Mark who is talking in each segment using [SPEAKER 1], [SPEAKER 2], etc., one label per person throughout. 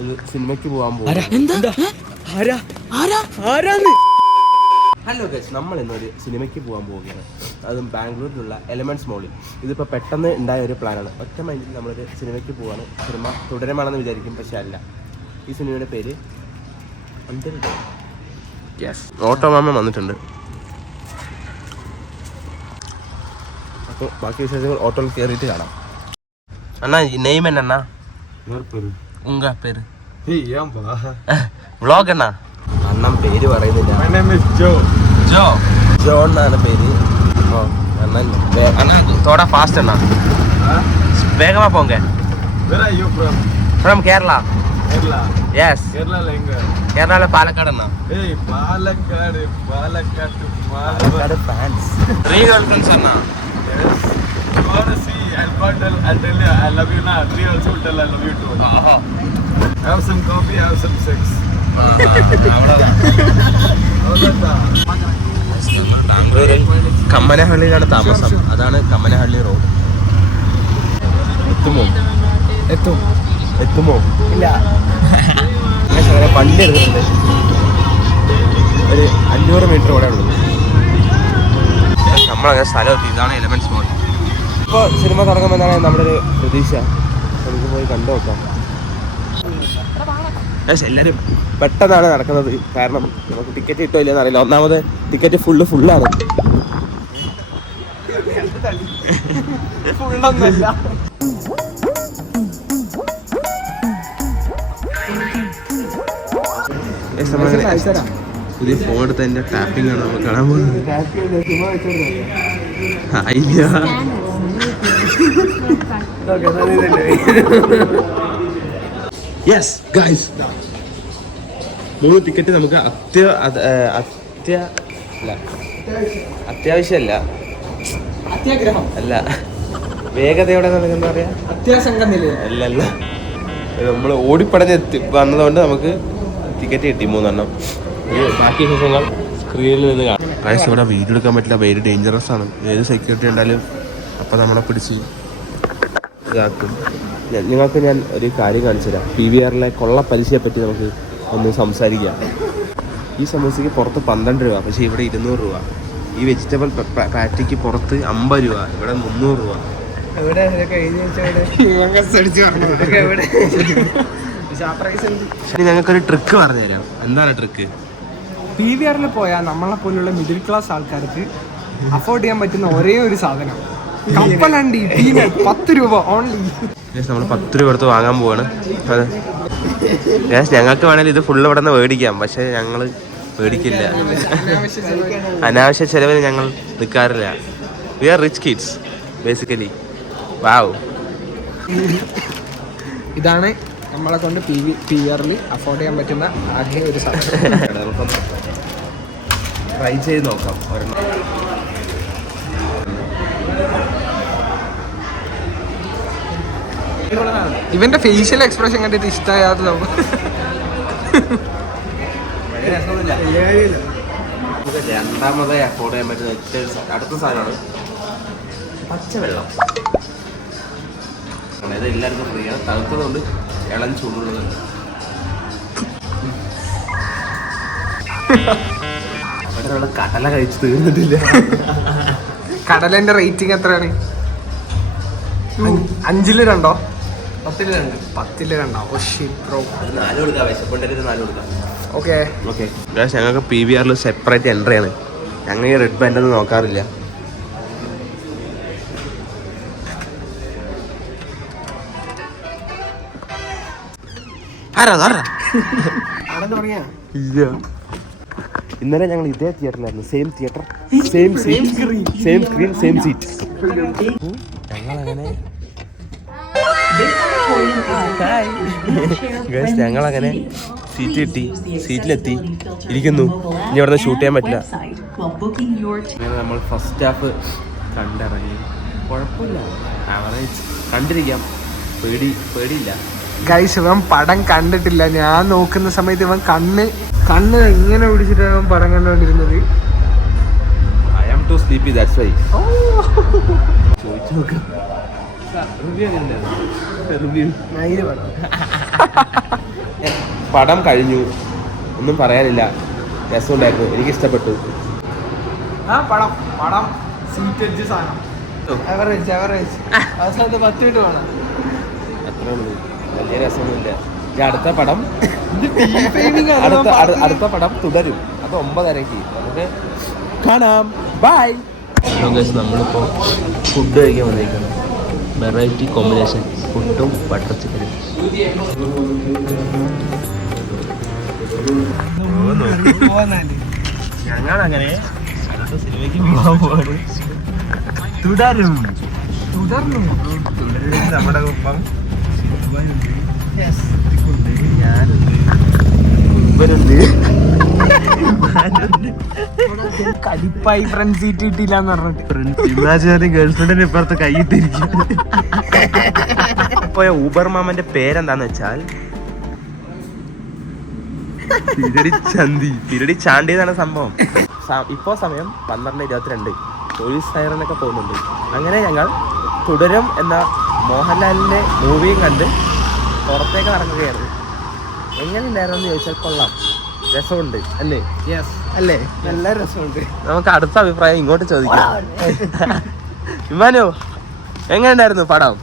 [SPEAKER 1] ഒരു സിനിമയ്ക്ക് പോകാൻ പോകും ഹലോ ഗസ് നമ്മൾ ഇന്നൊരു സിനിമയ്ക്ക് പോകാൻ പോവുകയാണ്. അതും ബാംഗ്ലൂരിലുള്ള എലമെന്റ്സ് മോളിൽ ഇതിപ്പോൾ പെട്ടെന്ന് ഉണ്ടായ ഒരു പ്ലാനാണ് ഒറ്റ മൈൻഡിൽ നമ്മളൊരു സിനിമയ്ക്ക് പോവാണ്. സിനിമ തുടരമാണെന്ന് വിചാരിക്കും പക്ഷെ അല്ല. ഈ സിനിമയുടെ പേര് യെസ് ഓട്ടോ മാമ വന്നിട്ടുണ്ട്. അപ്പോൾ ബാക്കി വിശേഷങ്ങൾ ഓട്ടോയിൽ കയറിയിട്ട് കാണാം. അണ്ണാ നെയ്മൻ എന്നാ ഉങ്ക പേര്
[SPEAKER 2] Hey, Yamba.
[SPEAKER 1] വ്ളോഗ് അണ്ണാ അണ്ണൻ പേര് പറയുന്നില്ല
[SPEAKER 2] My name is Joe.
[SPEAKER 1] Joe John എന്നാണ് പേര് ഓ അണ്ണൻ വേ- അണ്ണാ തോടാ fast Anna
[SPEAKER 2] Huh?
[SPEAKER 1] വേഗമാ പോങ്ക
[SPEAKER 2] Where are you from?
[SPEAKER 1] From Kerala
[SPEAKER 2] Kerala.
[SPEAKER 1] Yes
[SPEAKER 2] Kerala Lenga.
[SPEAKER 1] Kerala Palakkad Anna
[SPEAKER 2] Hey, Palakkad, Palakkad, Malabar. Palakkad fans three I'll go tell, I'll tell you I love you now. Three also will tell I love you too. Have some coffee, have some sex.
[SPEAKER 1] ബാംഗ്ലൂരിൽ കമ്മനഹള്ളിയിലാണ് താമസം. അതാണ് Kammanahalli road. എത്തുമോ?
[SPEAKER 3] എത്തും.
[SPEAKER 1] എത്തുമോ?
[SPEAKER 3] ഇല്ല.
[SPEAKER 1] പള്ളി എടുത്തിട്ടുണ്ട് ഒരു അഞ്ഞൂറ് മീറ്റർ ഓടെ ഉള്ളൂ. നമ്മളങ്ങനെ സ്ഥലം എത്തി. ഇതാണ് എലമെന്റ്സ് മോൾ ഇപ്പോൾ സിനിമ തുടങ്ങുമെന്നാണ് നമ്മുടെ ഒരു പ്രതീക്ഷ. നമുക്ക് പോയി കണ്ടു നോക്കാം. എല്ലാരും എല്ലാവരും പെട്ടെന്നാണ് നടക്കുന്നത്. കാരണം നമുക്ക് ടിക്കറ്റ് കിട്ടോ ഇല്ലെന്ന് അറിയില്ല. ഒന്നാമത് ടിക്കറ്റ് ഫുള്ള് ഫുള്ളാണ് പുതിയ ഫോൺ എടുത്ത് എന്റെ ടാപ്പിംഗ് ആണ്. നമുക്ക് കാണാൻ പോകുന്നത് യെസ് ഗൈസ് മൂന്ന് ടിക്കറ്റ് നമുക്ക് അത്യ അത്യ അല്ല. അത്യാവശ്യമല്ല
[SPEAKER 3] അത്യാഗ്രഹം.
[SPEAKER 1] അല്ല. വേഗതയോടെ നൽകുന്ന പറയാ?
[SPEAKER 3] അത്യാസംഘം നില
[SPEAKER 1] അല്ല അല്ല നമ്മൾ ഓടിപ്പടഞ്ഞ് എത്തി വന്നതുകൊണ്ട് നമുക്ക് ടിക്കറ്റ് കിട്ടി മൂന്നെണ്ണം. ബാക്കി വിശേഷങ്ങൾ സ്ക്രീനിൽ നിന്ന് കാണാം. ഇവിടെ വീഡിയോ എടുക്കാൻ പറ്റില്ല. വെരി ഡേഞ്ചറസ് ആണ്. ഏത് സെക്യൂരിറ്റി ഉണ്ടായാലും അപ്പം നമ്മളെ പിടിച്ച് ഇതാക്കും നിങ്ങൾക്ക് ഞാൻ ഒരു കാര്യം കാണിച്ചു തരാം. പി വി ആറിലെ കൊള്ള പലിശയെ പറ്റി നമുക്ക് ഒന്ന് സംസാരിക്കാം. ഈ സമോസയ്ക്ക് പുറത്ത് പന്ത്രണ്ട് രൂപ പക്ഷേ ഇവിടെ ഇരുന്നൂറ് രൂപ. ഈ വെജിറ്റബിൾ പാറ്റിക്ക് പുറത്ത് അമ്പത് രൂപ ഇവിടെ മുന്നൂറ് രൂപ. ഞങ്ങൾക്കൊരു ട്രിക്ക് പറഞ്ഞുതരാം. എന്താണ് ട്രിക്ക്
[SPEAKER 3] പി വി ആറിൽ പോയാൽ നമ്മളെ പോലുള്ള മിഡിൽ ക്ലാസ് ആൾക്കാർക്ക് അഫോർഡ് ചെയ്യാൻ പറ്റുന്ന ഒരേ ഒരു സാധനം. കപ്പലണ്ടി പീനട്ട് പത്ത് രൂപ ഓൺലി
[SPEAKER 1] നമ്മൾ പത്ത് രൂപ എടുത്ത് വാങ്ങാൻ പോവാണ്. അതെ. ഞങ്ങൾക്ക് വേണേൽ ഇത് ഫുള്ള് ഇവിടെ നിന്ന് മേടിക്കാം. പക്ഷെ ഞങ്ങൾ മേടിക്കില്ല. അനാവശ്യ ചെലവിന് ഞങ്ങൾ നിൽക്കാറില്ല. We are rich kids basically wow
[SPEAKER 3] ഇതാണ് നമ്മളെ കൊണ്ട് പി വി പി ആറിൽ അഫോർഡ് ചെയ്യാൻ പറ്റുന്ന ആകെ ഒരു സാധനം.
[SPEAKER 1] ട്രൈ ചെയ്ത് നോക്കാം. ഒരെണ്ണം.
[SPEAKER 3] ഇവന്റെ ഫേഷ്യൽ എക്സ്പ്രഷൻ കണ്ടിട്ട് ഇഷ്ടമായത്
[SPEAKER 1] നമുക്ക് രണ്ടാമതായി അഫോർഡ് ചെയ്യാൻ പറ്റുന്ന ഏറ്റവും അടുത്ത സാധനമാണ് പച്ചവെള്ളം. അതായത് എല്ലാവർക്കും ഫ്രീ ആണ്. തണുത്തതുകൊണ്ട് ഇളം ചൂടുള്ളതുണ്ട് ഇവിടെ കടല കഴിച്ച് തീർന്നിട്ടില്ല.
[SPEAKER 3] കടലന്റെ റേറ്റിംഗ് എത്രയാണ്? അഞ്ച്- അഞ്ചിൽ രണ്ടോ
[SPEAKER 1] പത്തിൽ രണ്ട്
[SPEAKER 3] പത്തിൽ രണ്ടോ ഓ ബ്രോ
[SPEAKER 1] ഒരു നാല് കൊടുക്കാം വിശപ്പുണ്ടെങ്കിൽ നാല് കൊടുക്കാം.
[SPEAKER 3] ഓക്കെ
[SPEAKER 1] ഓക്കെ ഞങ്ങൾക്ക് പി വി ആറിൽ സെപ്പറേറ്റ് എൻട്രി ആണ്. ഞങ്ങൾ ഈ റെഡ് ബാൻഡ് ഒന്നും നോക്കാറില്ല. ആരാ ആരാ? ഇല്ല. ഇന്നലെ ഞങ്ങൾ ഇതേ തിയേറ്ററിലായിരുന്നു. Same theatre same seat screen same screen same seat ഞങ്ങളങ്ങനെ ഞങ്ങളങ്ങനെ സീറ്റ് കിട്ടി സീറ്റിലെത്തി ഇരിക്കുന്നു. ഇനി അവിടെ ഷൂട്ട് ചെയ്യാൻ പറ്റില്ല. അങ്ങനെ നമ്മൾ ഫസ്റ്റ് ഹാഫ് കണ്ടിറങ്ങി. കുഴപ്പമില്ല. ആവറേജ് കണ്ടിരിക്കാം. പേടി പേടിയില്ല.
[SPEAKER 3] ഗൈസ് ഇവൻ പടം കണ്ടിട്ടില്ല. ഞാൻ നോക്കുന്ന സമയത്ത് ഇവൻ കണ്ണ് കണ്ണ് ഇങ്ങനെ പിടിച്ചിട്ടാണ് ഇവൻ പടം കണ്ടുകൊണ്ടിരുന്നത്?
[SPEAKER 1] I am too sleepy that's why ചോദിച്ചു നോക്ക്
[SPEAKER 3] പടം
[SPEAKER 1] കഴിഞ്ഞു. ഒന്നും പറയാനില്ല. രസമുണ്ടായിരുന്നു. എനിക്ക് ഇഷ്ടപ്പെട്ടു.
[SPEAKER 3] ആ പടം. പടം. സീറ്റ് അഞ്ച് സാധനം. എവറേജ് എവറേജ് അവസാനത്തെ പത്ത് മിനിറ്റ് വേണം.
[SPEAKER 1] അത്രേ ഉള്ളൂ വലിയ രസമൊന്നുമില്ല. ഇനി അടുത്ത പടം അടുത്ത. അടുത്ത പടം തുടരും. അത് ഒമ്പതരക്ക് നമുക്ക് കാണാം. ബൈ നമ്മളിപ്പോൾ ഫുഡ് കഴിക്കാൻ വന്നേക്കാണ് വെറൈറ്റി കോമ്പിനേഷൻ ഫുഡും ബട്ടർ ചിക്കനും ഞങ്ങളങ്ങനെ അടുത്ത സിനിമയ്ക്ക് പോകാൻ പോവാണ്. തുടരും.
[SPEAKER 3] തുടർന്നു.
[SPEAKER 1] തുടരും നമ്മുടെ ഒപ്പം.
[SPEAKER 3] കലിപ്പായി ഫ്രണ്ട് സീറ്റ് കിട്ടിയില്ല എന്ന് പറഞ്ഞിട്ട്
[SPEAKER 1] ഇമാജിനറി ഗേൾഫ്രണ്ടിന് ഇപ്പുറത്ത് കൈയിട്ടിരിക്കും പോയ ഊബർ മാമന്റെ പേരെന്താന്ന് വെച്ചാൽ തിരടി ചന്തി. തിരടി ചാണ്ടി എന്നാണ് സംഭവം. ഇപ്പൊ ഇപ്പോ സമയം പന്ത്രണ്ട് ഇരുപത്തിരണ്ട്. പോലീസ് ഒക്കെ പോകുന്നുണ്ട്. അങ്ങനെ ഞങ്ങൾ തുടരും എന്ന മോഹൻലാലിന്റെ മൂവിയും കണ്ട് പുറത്തേക്ക് നടക്കുകയായിരുന്നു. എങ്ങനെ ഉണ്ടായിരുന്നു ചോദിച്ചാൽ കൊള്ളാം. രസമുണ്ട് അല്ലേ?
[SPEAKER 3] യെസ് അല്ലേ? നല്ല രസമുണ്ട്.
[SPEAKER 1] നമുക്ക് അടുത്ത അഭിപ്രായം ഇങ്ങോട്ട് ചോദിക്കാം. ഇമ്മാനോ എങ്ങനെ ഉണ്ടായിരുന്നു പടം?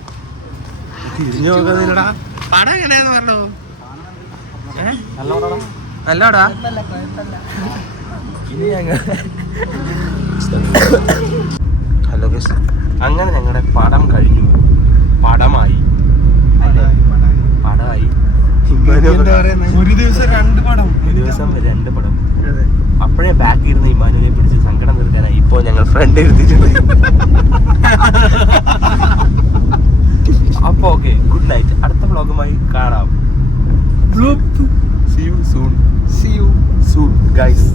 [SPEAKER 1] തിരിഞ്ഞു നോക്കുന്നില്ലടാ പടം എങ്ങനെയാന്ന് പറഞ്ഞു? നല്ലോടാ. ഇനി ഞങ്ങൾ ഹലോ അങ്ങനെ ഞങ്ങളുടെ പടം കഴിഞ്ഞു. പടമായി. പടമായി?
[SPEAKER 3] ഒരു ദിവസം രണ്ട് പടം.
[SPEAKER 1] ഒരു ദിവസം രണ്ട് പടം. അപ്പോഴേ ബാക്ക് ഇരുന്ന് ഇമാനുവിനെ പിടിച്ച് സങ്കടം തീർക്കാനായി. ഇപ്പോ ഞങ്ങൾ ഫ്രണ്ട് ഇരുത്തിയിട്ടുണ്ട്. അപ്പൊ ഓക്കെ ഗുഡ് നൈറ്റ് അടുത്ത വ്ളോഗുമായി കാണാം. See you soon
[SPEAKER 3] See you.
[SPEAKER 1] Soon guys